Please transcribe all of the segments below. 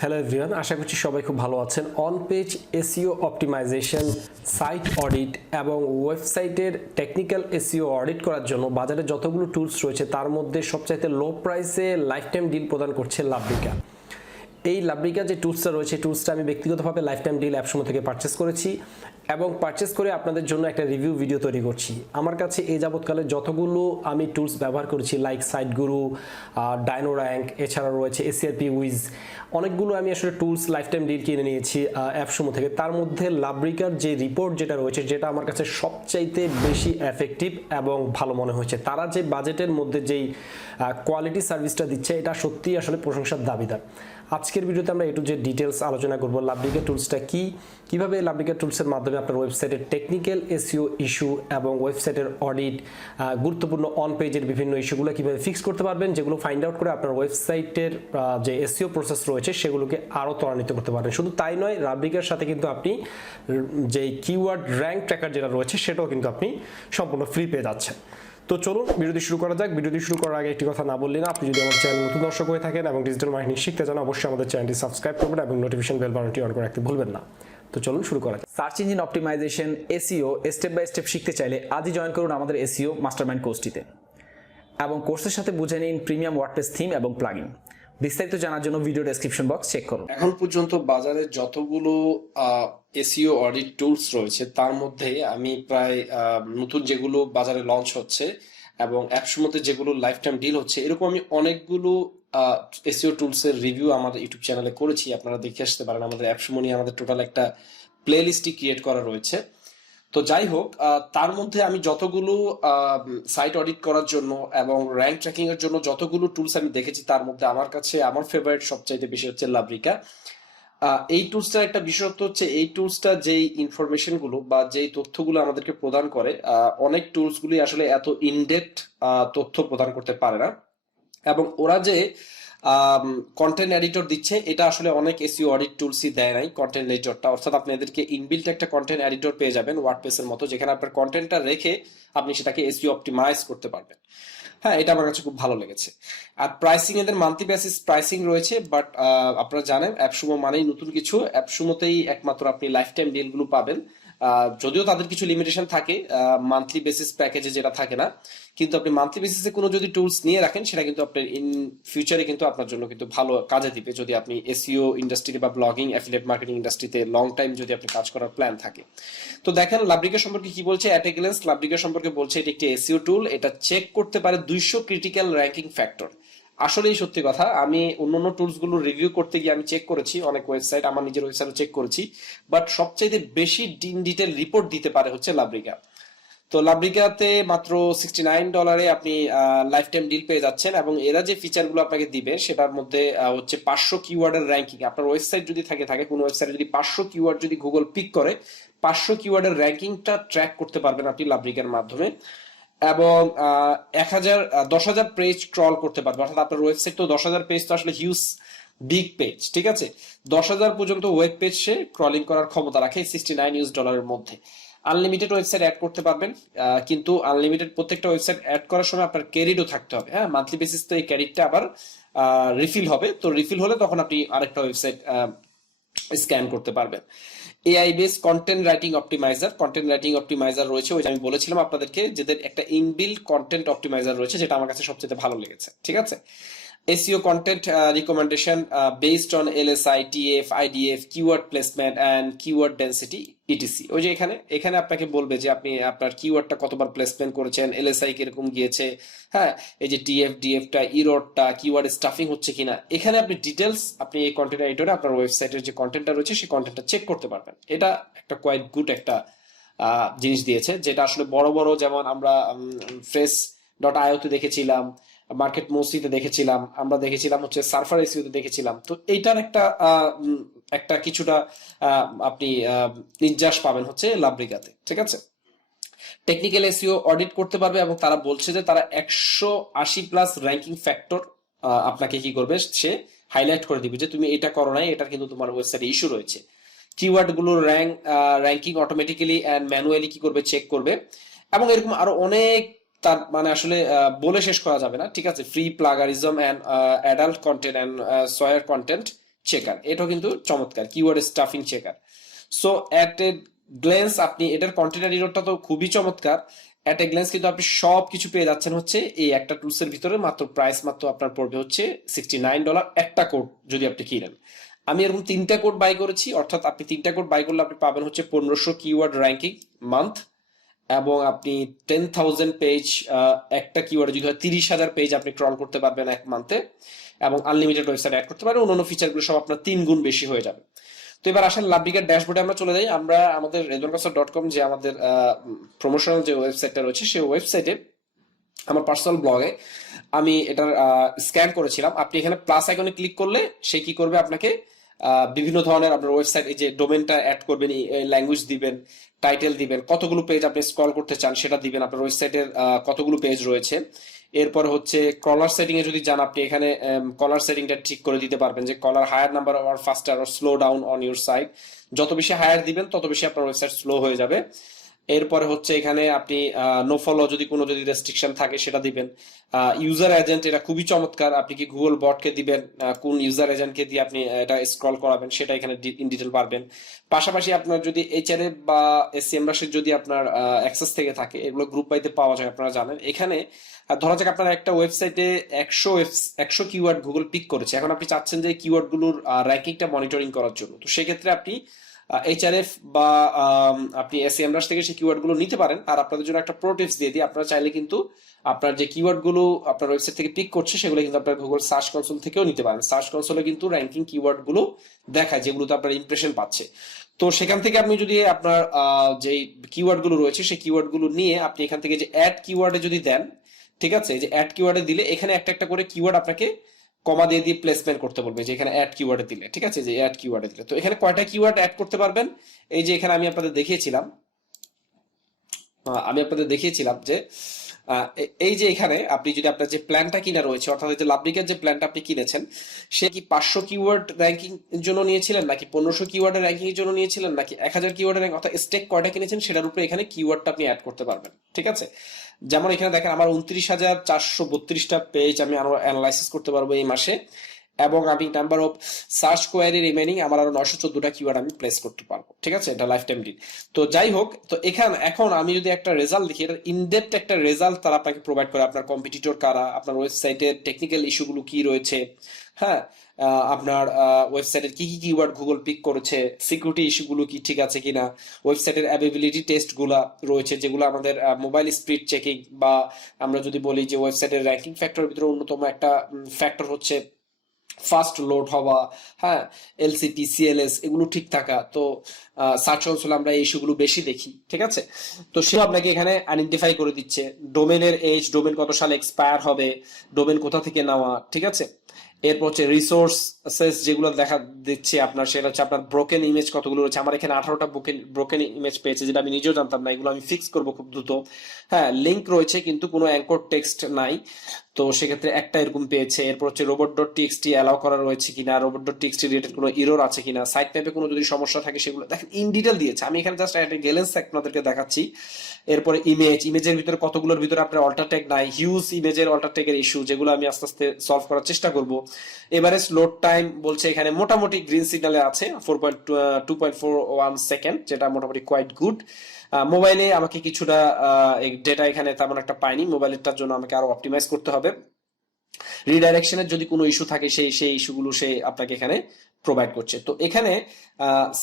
Hello everyone, আশা করছি সবাই খুব ভালো আছেন। On page SEO optimisation, site audit এবং ওয়েবসাইটের টেকনিক্যাল এসইও অডিট করার জন্য বাজারে যতগুলো টুলস রয়েছে তার মধ্যে সবচাইতে লো প্রাইসে লাইফ টাইম ডিল প্রদান করছে লাব্রিকা। এই লাব্রিকা যে টুলসটা রয়েছে, টুলসটা আমি ব্যক্তিগতভাবে লাইফ টাইম ডিল অ্যাপসমো থেকে পারচেস করেছি এবং পারচেস করে আপনাদের জন্য একটা রিভিউ ভিডিও তৈরি করছি। আমার কাছে এই যাবৎকালে যতগুলো আমি টুলস ব্যবহার করেছি, লাইক সাইট গুরু, ডাইনো র্যাঙ্ক, এছাড়া রয়েছে এসিআরপি উইজ, অনেকগুলো আমি আসলে টুলস লাইফ টাইম ডিল কিনে নিয়েছি অ্যাপসমো থেকে। তার মধ্যে লাব্রিকার যে রিপোর্ট যেটা রয়েছে, যেটা আমার কাছে সবচাইতে বেশি এফেক্টিভ এবং ভালো মনে হয়েছে। তারা যে বাজেটের মধ্যে যেই কোয়ালিটি সার্ভিসটা দিচ্ছে, এটা সত্যিই আসলে প্রশংসার দাবিদার। আজকের ভিডিওতে আমরা একটু যে ডিটেলস আলোচনা করব, লাব্রিকা টুলসটা কি, কিভাবে লাব্রিকা টুলসের মাধ্যমে আপনার ওয়েবসাইটের টেকনিক্যাল এসইও ইস্যু এবং ওয়েবসাইটের অডিট, গুরুত্বপূর্ণ অন পেজের বিভিন্ন ইস্যুগুলো কিভাবে ফিক্স করতে পারবেন, যেগুলো ফাইন্ড আউট করে আপনার ওয়েবসাইটের যে এসইও প্রসেস রয়েছে সেগুলোকে আরও ত্বরান্বিত করতে পারবেন। শুধু তাই নয়, লাব্রিকার সাথে কিন্তু আপনি যে কিওয়ার্ড র্যাঙ্ক ট্র্যাকার যেটা রয়েছে সেটাও কিন্তু আপনি সম্পূর্ণ ফ্রি পেয়ে যাচ্ছেন। তো চলুন ভিডিওটি শুরু করা যাক। ভিডিওটি শুরু করার আগে একটি কথা না বললে না, আপনি যদি আমার চ্যানেল নতুন দর্শক হয়ে থাকেন এবং ডিজিটাল মার্কেটিং শিখতে চান, অবশ্যই আমাদের চ্যানেলটি সাবস্ক্রাইব করবেন এবং নোটিফিকেশন বেল বাটনটি অন করে রাখতে ভুলবেন না। তো চলুন শুরু করা যাক। Search engine optimisation, SEO step by step শিখতে চাইলে আজই জয়েন করুন আমাদের এসইও মাস্টারমাইন্ড কোর্সটিতে এবং কোর্সের সাথে বুঝে নিন প্রিমিয়াম ওয়ার্ডপ্রেস থিম এবং প্লাগইন। বিস্তারিত জানার জন্য ভিডিও ডেসক্রিপশন বক্স চেক করুন। এখন পর্যন্ত বাজারে যতগুলো এসইও অডিট টুলস রয়েছে তার মধ্যে আমি প্রায় নতুন যেগুলো বাজারে লঞ্চ হচ্ছে এবং অ্যাপসমোতে যেগুলো লাইফ টাইম ডিল হচ্ছে, এরকম আমি অনেকগুলো এসইও টুলস এর রিভিউ আমাদের ইউটিউব চ্যানেলে করেছি। আপনারা দেখে আসতে পারেন। আমাদের অ্যাপসমো নিয়ে আমাদের টোটাল একটা প্লে লিস্টই ক্রিয়েট করা রয়েছে। তো যাই হোক, তার মধ্যে আমি যতগুলো সাইট অডিট করার জন্য এবং র্যাঙ্ক ট্র্যাকিং এর জন্য যতগুলো টুলস আমি দেখেছি, তার মধ্যে আমার কাছে আমার ফেভারিট সবচাইতে বেশি হচ্ছে লাব্রিকা। এই টুলসটার একটা বিশেষত্ব হচ্ছে, এই টুলসটা যেই ইনফরমেশন গুলো বা যেই তথ্যগুলো আমাদেরকে প্রদান করে, অনেক টুলস গুলি আসলে এত ইনডেপথ তথ্য প্রদান করতে পারে না। এবং ওরা যে কন্টেন্ট এডিটর দিচ্ছে, এটা আসলে অনেক এসইও অডিট টুলসই দেয় নাই কন্টেন্ট এডিটরটা। অর্থাৎ আপনি এদেরকে ইনবিল্ট একটা কন্টেন্ট এডিটর পেয়ে যাবেন ওয়ার্ডপ্রেসের মতো, যেখানে আপনার কন্টেন্টটা রেখে আপনি সেটাকে এসইও অপটিমাইজ করতে পারবেন। হ্যাঁ, এটা আমার কাছে খুব ভালো লেগেছে। আর প্রাইসিং, এদের মান্থলি বেসিস প্রাইসিং রয়েছে, বাট আপনারা জানেন অ্যাপসমো মানেই নতুন কিছু। অ্যাপসমোতেই একমাত্র আপনি লাইফ টাইম ডিলগুলো পাবেন। যদিও তাদের কিছু লিমিটেশন থাকে মান্থলি বেসিস প্যাকেজে, যেটা থাকে না, কিন্তু আপনি মান্থলি বেসিসে কোনো যদি টুলস নিয়ে রাখেন, সেটা কিন্তু আপনার ইন ফিউচারে কিন্তু আপনার জন্য কিন্তু ভালো কাজে দিবে, যদি আপনি এসইও ইন্ডাস্ট্রি বা ব্লগিং, অ্যাফিলিয়েট মার্কেটিং ইন্ডাস্ট্রিতে লং টাইম যদি আপনি কাজ করার প্ল্যান থাকে। তো দেখেন লাব্রিকা সম্পর্কে কি বলছে। অ্যাট এ গ্ল্যান্স লাব্রিকা সম্পর্কে বলছে এটি একটি এসইও টুল। এটা চেক করতে পারে 200 ক্রিটিক্যাল র্যাঙ্কিং ফ্যাক্টর। আসলেই সত্যি কথা, আমি অন্যান্য টুলস গুলো রিভিউ করতে গিয়ে আমি চেক করেছি অনেক ওয়েবসাইট, আমার নিজের ওয়েবসাইটও চেক করেছি, বাট সবচাইতে বেশি ডিটেল রিপোর্ট দিতে পারে হচ্ছে লাব্রিকা। তো লাব্রিকাতে মাত্র $69 আপনি লাইফ টাইম ডিল পেয়ে যাচ্ছেন এবং এরা যে ফিচারগুলো আপনাকে দিবে সেটার মধ্যে হচ্ছে 500 কিওয়ার্ডের র্যাঙ্কিং। আপনার ওয়েবসাইট যদি থাকে কোনো ওয়েবসাইটে যদি 500 কিওয়ার্ড যদি গুগল পিক করে, 500 কিওয়ার্ডের র্যাঙ্কিংটা ট্র্যাক করতে পারবেন আপনি লাব্রিকার মাধ্যমে। এবং 10,000 পেজ ক্রল করতে পারবে। অর্থাৎ আপনার ওয়েবসাইট তো 10,000 পেজ তো আসলে হিউজ বিগ পেজ, ঠিক আছে। 10,000 পর্যন্ত ওয়েব পেজ সে ক্রলিং করার ক্ষমতা রাখে $69 মধ্যে। আনলিমিটেড ওয়েবসাইট অ্যাড করতে পারবেন, কিন্তু আনলিমিটেড প্রত্যেকটা ওয়েবসাইট অ্যাড করার সময় আপনার ক্রেডিটও থাকতে হবে। হ্যাঁ, মান্থলি বেসিস তো এই ক্রেডিটটা আবার রিফিল হবে। তো রিফিল হলে তখন আপনি আরেকটা ওয়েবসাইট স্ক্যান করতে পারবেন। AI base content writing optimiser রয়েছে, ওই আমি বলেছিলাম আপনাদেরকে, যেদের একটা ইনবিল্ট কন্টেন্ট অপটিমাইজার রয়েছে, যেটা আমার কাছে সবচেয়ে ভালো লেগেছে, ঠিক আছে। SEO content recommendation based on LSI, TF, IDF, keyword placement and keyword density etc. ওই যে এখানে আপনাকে বলবে যে আপনি আপনার কিওয়ার্ডটা কতবার প্লেসমেন্ট করেছেন, LSI কিরকম গিয়েছে, হ্যাঁ, এই যে TF, DF-টা, ইরোডটা, কিওয়ার্ড স্টাফিং হচ্ছে কিনা, এখানে আপনি ডিটেলস আপনি এই কন্টেন্ট এডিটরে আপনার ওয়েবসাইটের যে কন্টেন্টটা রয়েছে সেই কন্টেন্টটা চেক করতে পারবেন। এটা একটা কোয়াইট গুড একটা জিনিস দিয়েছে, যেটা আসলে বড় বড়, যেমন আমরা fresh.io তে দেখেছিলাম, মার্কেট মোসিতে দেখেছিলাম, আমরা দেখেছিলাম হচ্ছে সার্ফার এসইওতে দেখেছিলাম। তো এইটার একটা কিছুটা আপনি নির্যাস পাবেন হচ্ছে লাব্রিকাতে, ঠিক আছে। টেকনিক্যাল এসইও অডিট করতে পারবে এবং তারা বলছে যে তারা 180+ র্যাঙ্কিং ফ্যাক্টর আপনাকে কি করবে, সে হাইলাইট করে দিবে যে তুমি এটা করো নাই, এটার কিন্তু তোমার ওয়েবসাইটে ইস্যু রয়েছে। কিওয়ার্ড গুলো র্যাঙ্কিং অটোমেটিক্যালি এন্ড ম্যানুয়ালি কি করবে, চেক করবে। এবং এরকম আরো অনেক, তার মানে আসলে বলে শেষ করা যাবে না, ঠিক আছে। Free plagiarism and adult content and swear content checker, এটাও কিন্তু চমৎকার keyword stuffing checker. So at a glance আপনি এটার কন্টেন্ট এডিটরটা তো খুবই চমৎকার। অ্যাট এ গ্লেন্স কিন্তু আপনি সব কিছু পেয়ে যাচ্ছেন হচ্ছে এই একটা টুলসের ভিতরে। মাত্র প্রাইস মাত্র আপনার পড়বে হচ্ছে $69 একটা কোড যদি আপনি কিনেন। আমি এরকম 3টা কোড বাই করেছি, অর্থাৎ আপনি 3টা কোড বাই করলে আপনি পাবেন হচ্ছে 1500 কিওয়ার্ড র্যাঙ্কিং মান্থ, এবং আপনি 10,000 পেজ, একটা কিওয়ার্ডে যদি হয় 30,000 পেজ আপনি ক্রল করতে পারবেন এক মান্থে, এবং আনলিমিটেড ওয়েবসাইট অ্যাড করতে পারবেন। অন্যান্য ফিচারগুলো সব আপনার 3 গুণ বেশি হয়ে যাবে। তো এবার আসেন লাব্রিকার ড্যাশবোর্ডে আমরা চলে যাই। আমরা আমাদের redoankawsar.com যে আমাদের প্রমোশনাল যে ওয়েবসাইটটা রয়েছে সেই ওয়েবসাইটে আমার পার্সোনাল ব্লগে আমি এটার স্ক্যান করেছিলাম। আপনি এখানে প্লাস আইকনে ক্লিক করলে সে কি করবে, আপনাকে বিভিন্ন ধরনের আপনার ওয়েবসাইট, এই যে ডোমেনটা অ্যাড করবেন, ল্যাঙ্গুয়েজ দিবেন, টাইটেল দিবেন, কতগুলো পেজ আপনি স্ক্রল করতে চান সেটা দিবেন, আপনার ওয়েবসাইটের কতগুলো পেজ রয়েছে। এরপর হচ্ছে কলার সেটিং এ যদি যান, আপনি এখানে কলার সেটিংটা ঠিক করে দিতে পারবেন যে crawler higher number or faster or slow down on your site. যত বেশি হায়ার দিবেন তত বেশি আপনার ওয়েবসাইট স্লো হয়ে যাবে। এরপরে হচ্ছে এখানে আপনি নো ফলো যদি কোনো যদি রেস্ট্রিকশন থাকে সেটা দিবেন। ইউজার এজেন্ট, এটা খুবই চমৎকার। আপনি কি গুগল বটকে দিবেন, কোন ইউজার এজেন্টকে দিয়ে আপনি এটা স্ক্রল করাবেন সেটা এখানে ইন ডিটেল পারবেন। পাশাপাশি আপনার যদি এইচআরএফ বা এসএমরাশের যদি আপনার অ্যাক্সেস থেকে থাকে, এগুলো গ্রুপ বাইতে পাওয়া যায় আপনারা জানেন। এখানে ধরা যাক আপনার একটা ওয়েবসাইটে 100 কিওয়ার্ড গুগল পিক করেছে, এখন আপনি চাচ্ছেন যে কিওয়ার্ড গুলোর র্যাঙ্কিংটা মনিটরিং করার জন্য। তো সেক্ষেত্রে আপনি এইচআরএফ বা আপনি এসএমরাশ থেকে সেই কিওয়ার্ড গুলো নিতে পারেন। আর আপনাদের জন্য একটা প্রো টিপস দিয়ে দিই, আপনারা চাইলে কিন্তু আপনার যে কিওয়ার্ড গুলো আপনার ওয়েবসাইট থেকে পিক করছে সেগুলো কিন্তু আপনার গুগল সার্চ কনসোল থেকেও নিতে পারেন। সার্চ কনসোলে কিন্তু র্যাঙ্কিং কিওয়ার্ড গুলো দেখায় যেগুলোতে আপনার ইমপ্রেশন পাচ্ছে। তো সেখান থেকে আপনি যদি আপনার যে কিওয়ার্ড গুলো রয়েছে সেই কিওয়ার্ড গুলো নিয়ে আপনি এখান থেকে যে অ্যাড কিওয়ার্ডে যদি দেন, ঠিক আছে, যে অ্যাড কিওয়ার্ডে দিলে এখানে একটা একটা করে কিওয়ার্ড আপনাকে কমা দিয়ে দিয়ে প্লেসমেন্ট করতে বলবে, যে এখানে অ্যাড কিওয়ার্ডে দিলে, ঠিক আছে, যে অ্যাড কিওয়ার্ডে দিলে। তো এখানে কয়টা কিওয়ার্ড অ্যাড করতে পারবেন, এই যে এখানে আমি আপনাদের দেখিয়েছিলাম যে এই যে এখানে আপনি যদি আপনার যে প্ল্যানটা কিনা রয়েছে, অর্থাৎ যে লাব্রিকার যে প্ল্যানটা আপনি কিনেছেন, সে কি 500 কিওয়ার্ড র্যাঙ্কিং এর জন্য নিয়েছিলেন, নাকি 1500 কিওয়ার্ডের র্যাঙ্কিং এর জন্য নিয়েছিলেন, নাকি 1000 কিওয়ার্ডের র্যাঙ্ক, অর্থাৎ স্টেক কয়টা কিনেছেন সেটার উপরে এখানে কিওয়ার্ডটা আপনি অ্যাড করতে পারবেন। ঠিক আছে, যেমন এখানে দেখেন আমার 29,432টা পেজ আমি আরো অ্যানালাইসিস করতে পারবো এই মাসে, এবং আমি number of search query remaining আমার আরো 914টা কিওয়ার্ড আমি প্লেস করতে পারবো। ঠিক আছে, এটা লাইফ টাইম ডিল। তো যাই হোক, তো এখন আমি যদি একটা রেজাল্ট দেখি, এটা ইনডেপথ একটা রেজাল্ট তারা আপনাকে প্রোভাইড করে, আপনার কম্পিটিটর কারা, আপনার ওয়েবসাইটের টেকনিক্যাল ইস্যুগুলো কি রয়েছে, হ্যাঁ, আপনার ওয়েবসাইটের কি কি কিওয়ার্ড গুগল পিক করেছে, সিকিউরিটি ইস্যুগুলো কি ঠিক আছে কিনা, ওয়েবসাইটের অ্যাভেবিলিটি টেস্ট গুলা রয়েছে যেগুলো আমাদের মোবাইল স্পিড চেকিং, বা আমরা যদি বলি যে ওয়েবসাইটের র্যাঙ্কিং ফ্যাক্টরের ভিতরে অন্যতম একটা ফ্যাক্টর হচ্ছে ফাস্ট লোড হওয়া, হ্যাঁ, এলসিপি সিএলএস এগুলো ঠিক থাকা। তো সার্চ কনসোলে আমরা এই ইস্যুগুলো বেশি দেখি। ঠিক আছে, তো সে আপনাকে এখানে আইডেন্টিফাই করে দিচ্ছে ডোমেনের এজ, ডোমেন কত সালে এক্সপায়ার হবে, ডোমেন কোথা থেকে নেওয়া। ঠিক আছে, এরপর হচ্ছে রিসোর্সেস যেগুলো দেখা দিচ্ছে আপনার, সেটা হচ্ছে আপনার ব্রোকেন ইমেজ কতগুলো রয়েছে। আমার এখানে 18টা ব্রোকেন ইমেজ পেয়েছে, যেটা আমি নিজেও জানতাম না, এগুলো আমি ফিক্স করবো খুব দ্রুত। হ্যাঁ, লিঙ্ক রয়েছে কিন্তু কোনো অ্যাঙ্কর টেক্সট নাই, তো সেক্ষেত্রে একটা এরকম পেয়েছে। এরপর হচ্ছে রোবট ডট টিএক্সটি অ্যালাউ করা রয়েছে কিনা, রোবট ডট টিএক্সটি রিলেটেড কোনো ইরর আছে কিনা, সাইট টাইপে কোনো যদি সমস্যা থাকে সেগুলো দেখেন ইন ডিটেল দিয়েছে। আমি এখানে জাস্ট একটা গ্যালেন্স আপনাদেরকে দেখাচ্ছি। এরপরে ইমেজের ভিতরে কতগুলোর ভিতরে আপনার অল্টার ট্যাগ নাই, হিউজ ইমেজের অল্টার ট্যাগের ইস্যু, যেগুলো আমি আস্তে আস্তে সলভ করার চেষ্টা করব। এভারেজ লোড টাইম বলছে এখানে মোটামুটি গ্রিন সিগন্যালে আছে 2.41 সেকেন্ড, যেটা মোটামুটি কোয়াইট গুড। মোবাইলে আমাকে কিছুটা ডেটা এখানে তেমন একটা পাইনি, মোবাইলেরটার জন্য আমাকে আরো অপটিমাইজ করতে হবে। রিডাইরেকশনের যদি কোনো ইস্যু থাকে সেই ইস্যুগুলো সে আপনাকে এখানে প্রোভাইড করছে। তো এখানে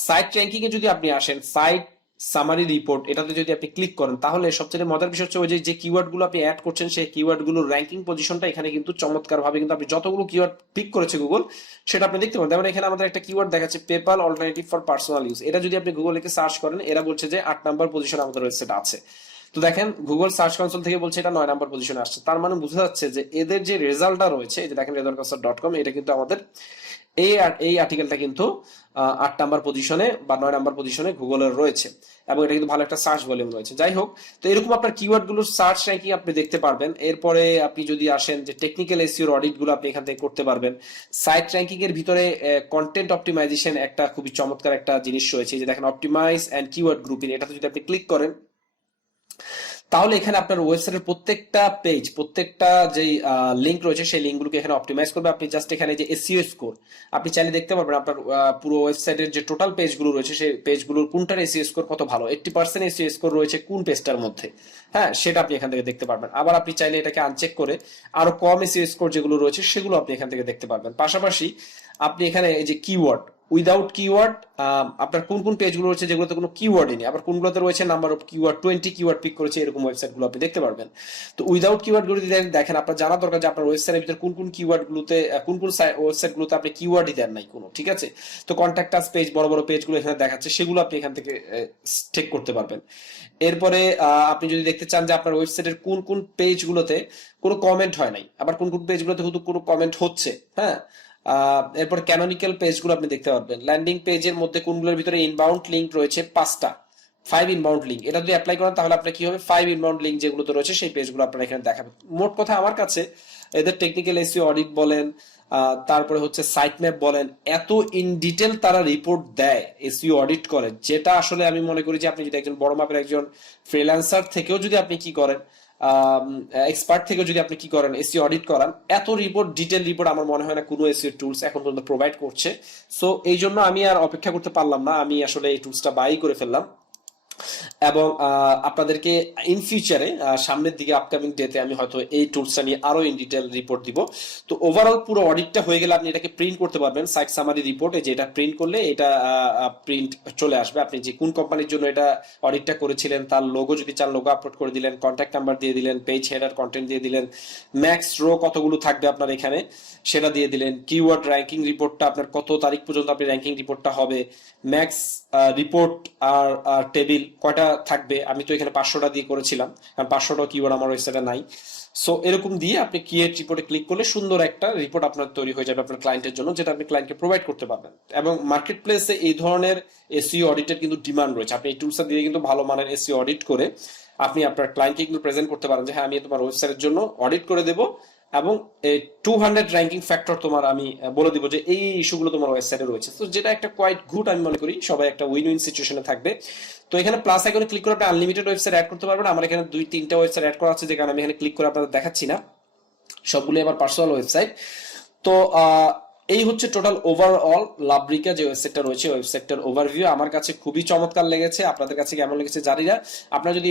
সাইট র্যাঙ্কিং এ যদি আপনি আসেন, সাইট সামারি রিপোর্ট, এটাতে যদি আপনি ক্লিক করেন, তাহলে সবচেয়ে মজার বিষয় হচ্ছে ওই যে কিওয়ার্ড গুলো আপনি অ্যাড করছেন সেই কিওয়ার্ড গুলোর র্যাঙ্কিং পজিশনটা এখানে কিন্তু চমৎকার ভাবে কিন্তু আপনি যতগুলো কিওয়ার্ড পিক করেছে গুগল সেটা আপনি দেখতে পারেন। যেমন এখানে আমাদের একটা কিওয়ার্ড দেখাচ্ছে PayPal alternative for personal use, এটা যদি আপনি গুগল লিখে সার্চ করেন, এরা বলছে যে 8 নাম্বার পজিশনে আমাদের ওয়েবসাইট আছে। তো দেখেন গুগল সার্চ কনসোল থেকে বলছে এটা 9 নাম্বার পজিশনে আসছে, তার মানে বোঝা যাচ্ছে যে এদের যে রেজাল্টটা রয়েছে, এই যে দেখেন redoankawsar.com, এটা কিন্তু আমাদের এই আর্টিকেলটা কিন্তু 8 নাম্বার পজিশনে বা 9 নাম্বার পজিশনে গুগলের রয়েছে, এবং এটা কিন্তু ভালো একটা সার্চ ভলিউম রয়েছে। যাই হোক, তো এরকম আপনার কিওয়ার্ড গুলো সার্চ র্যাঙ্কিং আপনি দেখতে পারবেন। এরপরে আপনি যদি আসেন যে টেকনিক্যাল এসইও অডিট গুলো আপনি এখান থেকে করতে পারবেন। সাইট র্যাঙ্কিং এর ভিতরে কন্টেন্ট অপটিমাইজেশন একটা খুবই চমৎকার একটা জিনিস রয়েছে, যে দেখেন অপটিমাইজ এন্ড কিওয়ার্ড গ্রুপিং, এটাতে যদি আপনি ক্লিক করেন তাহলে এখানে আপনার ওয়েবসাইটের প্রত্যেকটা পেজ, প্রত্যেকটা যেই লিঙ্ক রয়েছে সেই লিঙ্কগুলোকে এখানে অপটিমাইজ করবে। আপনি জাস্ট এখানে যে এসইও স্কোর আপনি চাইলে দেখতে পারবেন আপনার পুরো ওয়েবসাইটের যে টোটাল পেজগুলো রয়েছে সেই পেজগুলোর কোনটার এসইও স্কোর কত ভালো, 80% এসইও স্কোর রয়েছে কোন পেজটার মধ্যে, হ্যাঁ সেটা আপনি এখান থেকে দেখতে পারবেন। আবার আপনি চাইলে এটাকে আনচেক করে আরো কম এসইও স্কোর যেগুলো রয়েছে সেগুলো আপনি এখান থেকে দেখতে পারবেন। পাশাপাশি আপনি এখানে এই যে কিওয়ার্ড, উইদাউট কিওয়ার্ড আপনার কোন কোন পেজগুলো রয়েছে যেগুলোতে কোনো কিওয়ার্ডই নেই, আবার কোনগুলোতে রয়েছে number of keyword 20 keyword pick করেছে, এরকম ওয়েবসাইটগুলো আপনি দেখতে পারবেন। তো উইদাউট কিওয়ার্ড গুলো যদি দেখেন, আপনার জানা দরকার যে আপনার ওয়েবসাইটের ভিতরে কোন কোন কিওয়ার্ড গুলোতে, কোন কোন ওয়েবসাইটগুলোতে আপনি কিওয়ার্ডই দেন নাই কোনো, ঠিক আছে। তো কন্ট্যাক্ট আস পেজ, বড় বড় পেজগুলো এখানে দেখাচ্ছে, সেগুলো আপনি এখান থেকে চেক করতে পারবেন। এরপরে আপনি যদি দেখতে চান যে আপনার ওয়েবসাইটের কোন কোন পেজগুলোতে কোনো কমেন্ট হয় নাই, আবার কোন কোন পেজগুলোতে শুধু কোনো কমেন্ট হচ্ছে, হ্যাঁ এরপর ক্যানোনিক্যাল পেজগুলো আপনি দেখতে পারবেন। ল্যান্ডিং পেজের মধ্যে কোনগুলোর ভিতরে ইনবাউন্ড লিঙ্ক রয়েছে 5টা, 5 ইনবাউন্ড লিঙ্ক, এটা যদি অ্যাপ্লাই করেন তাহলে আপনার কি হবে, 5 ইনবাউন্ড লিঙ্ক যেগুলোতে রয়েছে সেই পেজগুলো আপনার এখানে দেখাবে। মোট কথা আমার কাছে এদের টেকনিক্যাল এসইও অডিট বলেন, তারপরে হচ্ছে সাইট ম্যাপ বলেন, এত ইন ডিটেল তারা রিপোর্ট দেয়, এসইও অডিট করে, যেটা আসলে আমি মনে করি যে আপনি যদি একজন বড় মাপের একজন ফ্রিল্যান্সার থেকেও যদি আপনি কি করেন, এক্সপার্ট থেকে যদি আপনি কি করেন এসইও অডিট করান, এত রিপোর্ট, ডিটেল রিপোর্ট আমার মনে হয় না কোনো এসইও টুলস এখন পর্যন্ত প্রোভাইড করছে। সো এই জন্য আমি আর অপেক্ষা করতে পারলাম না, আমি আসলে এই টুলসটা বাই করে ফেললাম এবং আপনাদেরকে ইন ফিউচারে সামনের দিকে আপকামিং ডেতে আমি হয়তো এই টুলসটা নিয়ে আরো ইন ডিটেল রিপোর্ট দিব। তো ওভারঅল পুরো অডিটটা হয়ে গেলে আপনি এটাকে প্রিন্ট করতে পারবেন, সাইট সামারি রিপোর্ট, যে এটা প্রিন্ট করলে এটা প্রিন্ট চলে আসবে। আপনি যে কোন কোম্পানির জন্য এটা অডিটটা করেছিলেন তার লোগো যদি চান লোগো আপলোড করে দিলেন, কন্ট্যাক্ট নাম্বার দিয়ে দিলেন, পেজ হেডার কন্টেন্ট দিয়ে দিলেন, ম্যাক্স রো কতগুলো থাকবে আপনার এখানে সেটা দিয়ে দিলেন, কিওয়ার্ড র্যাঙ্কিং রিপোর্টটা আপনার কত তারিখ পর্যন্ত আপনি র্যাঙ্কিং রিপোর্টটা হবে, ম্যাক্স রিপোর্ট আর টেবিল কয়টা থাকবে, আমি তো এখানে 500টা দিয়ে করেছিলাম কারণ 500টা কিওয়ার্ড আমার ওয়েবসাইটে নাই। সো এরকম দিয়ে আপনি ক্রিয়েট রিপোর্টে ক্লিক করলে সুন্দর একটা রিপোর্ট আপনার তৈরি হয়ে যাবে আপনার ক্লায়েন্টের জন্য, যেটা আপনি ক্লায়েন্টকে প্রোভাইড করতে পারবেন। এবং মার্কেট প্লেসে এই ধরনের এসইও অডিটের কিন্তু ডিমান্ড রয়েছে, আপনি এই টুলসটা দিয়ে কিন্তু ভালো মানের এসইও অডিট করে আপনি আপনার ক্লায়েন্টকে কিন্তু প্রেজেন্ট করতে পারেন যে হ্যাঁ আমি তোমার ওয়েবসাইটের জন্য অডিট করে দেবো এবং 200 র্যাঙ্কিং ফ্যাক্টর তোমার আমি বলে দিব যে এই ইস্যুগুলো তোমার ওয়েবসাইটে রয়েছে। তো যেটা একটা কোয়াইট গুড, আমি মনে করি সবাই একটা উইন উইন সিচুয়েশনে থাকবে। তো এখানে প্লাস আইকনে ক্লিক করে আপনি আনলিমিটেড ওয়েবসাইট অ্যাড করতে পারবেন। আমার এখানে 2-3টা ওয়েবসাইট অ্যাড করা আছে, যে কারণে আমি এখানে ক্লিক করে আপনাদের দেখাচ্ছি না, সবগুলো আমার পার্সোনাল ওয়েবসাইট। তো এই হচ্ছে টোটাল ওভারঅল লাব্রিকা যে ওয়েবসাইটটা রয়েছে, ওয়েবসাইটটার ওভারভিউ আমার কাছে খুবই চমৎকার লেগেছে। আপনাদের কাছে কেমন লেগেছে জানি না। আপনারা যদি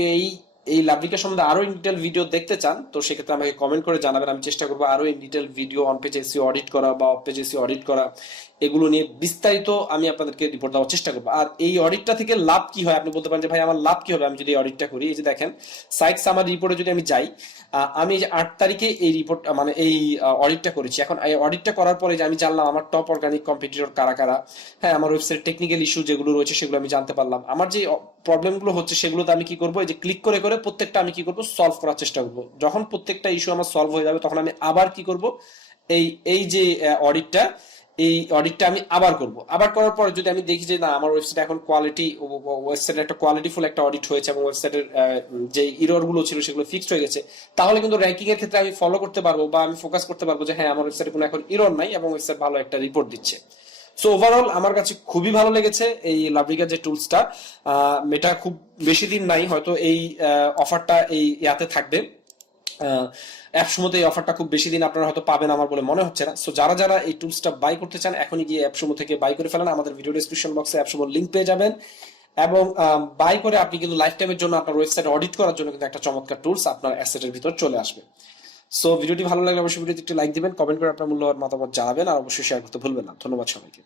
এই লাব্রিকা সম্বন্ধে আরো ইন ডিটেল ভিডিও দেখতে চান তো সেক্ষেত্রে আমাকে কমেন্ট করে জানাবেন, আমি চেষ্টা করবো আরো in detail video on page SEO audit করা বা অফ পেজ এসইও অডিট করা, এগুলো নিয়ে বিস্তারিত আমি আপনাদেরকে রিপোর্ট দেওয়ার চেষ্টা করবো। আর এই অডিটটা থেকে লাভ কি হয় আপনি বলতে পারেন যে ভাই আমার লাভ কি হবে আমি যদি এই অডিটটা করি। এই যে দেখেন সাইট সামারি রিপোর্টে যদি আমি যাই, আমি এই যে 8 তারিখে এই রিপোর্ট মানে এই অডিটটা করেছি। এখন এই অডিটটা করার পরে যে আমি জানলাম আমার টপ অর্গানিক কম্পিটিটর কারা কারা, হ্যাঁ আমার ওয়েবসাইট টেকনিক্যাল ইস্যু যেগুলো রয়েছে সেগুলো আমি জানতে পারলাম। আমার যে প্রবলেমগুলো হচ্ছে সেগুলোতে আমি কি করবো, এই যে ক্লিক করে করে প্রত্যেকটা আমি কি করবো সলভ করার চেষ্টা করবো। যখন প্রত্যেকটা ইস্যু আমার সলভ হয়ে যাবে তখন আমি আবার কি করব, এই যে অডিটটা আমি আবার করব। আবার করার পর যদি আমি দেখি যে না আমার ওয়েবসাইট এখন ওয়েবসাইটের একটা কোয়ালিটিফুল একটা অডিট হয়েছে এবং ওয়েবসাইটের যে ইরর গুলো ছিল সেগুলো ফিক্সড হয়ে গেছে, তাহলে কিন্তু র্যাঙ্কিং এর ক্ষেত্রে আমি ফলো করতে পারবো বা আমি ফোকাস করতে পারবো যে হ্যাঁ আমার ওয়েবসাইটে কোনো এখন ইরর নাই এবং ওয়েবসাইট ভালো একটা রিপোর্ট দিচ্ছে। সো ওভারঅল আমার কাছে খুবই ভালো লেগেছে এই লাব্রিকা যে টুলসটা। এটা খুব বেশি দিন নাই, হয়তো এই অফারটা এই ইয়াতে থাকবে, অ্যাপসমোতে এই অফারটা খুব বেশি দিন আপনারা হয়তো পাবেন আমার বলে মনে হচ্ছে না। সো যারা যারা এই টুলসটা বাই করতে চান এখনই গিয়ে অ্যাপসমো থেকে বাই করে ফেলেন, আমাদের ভিডিও ডেসক্রিপশন বক্সে অ্যাপসমোর লিংক পেয়ে যাবেন এবং বাই করে আপনি কিন্তু লাইফ টাইমের জন্য আপনার ওয়েবসাইট অডিট করার জন্য কিন্তু একটা চমৎকার টুলস আপনার অ্যাসেটের ভিতর চলে আসবে। সো ভিডিওটি ভালো লাগলে অবশ্যই ভিডিওতে একটি লাইক দিবেন, কমেন্ট করে আপনার মূল্যবান মতামত জানাবেন আর অবশ্যই শেয়ার করতে ভুলবেন না। ধন্যবাদ সবাইকে।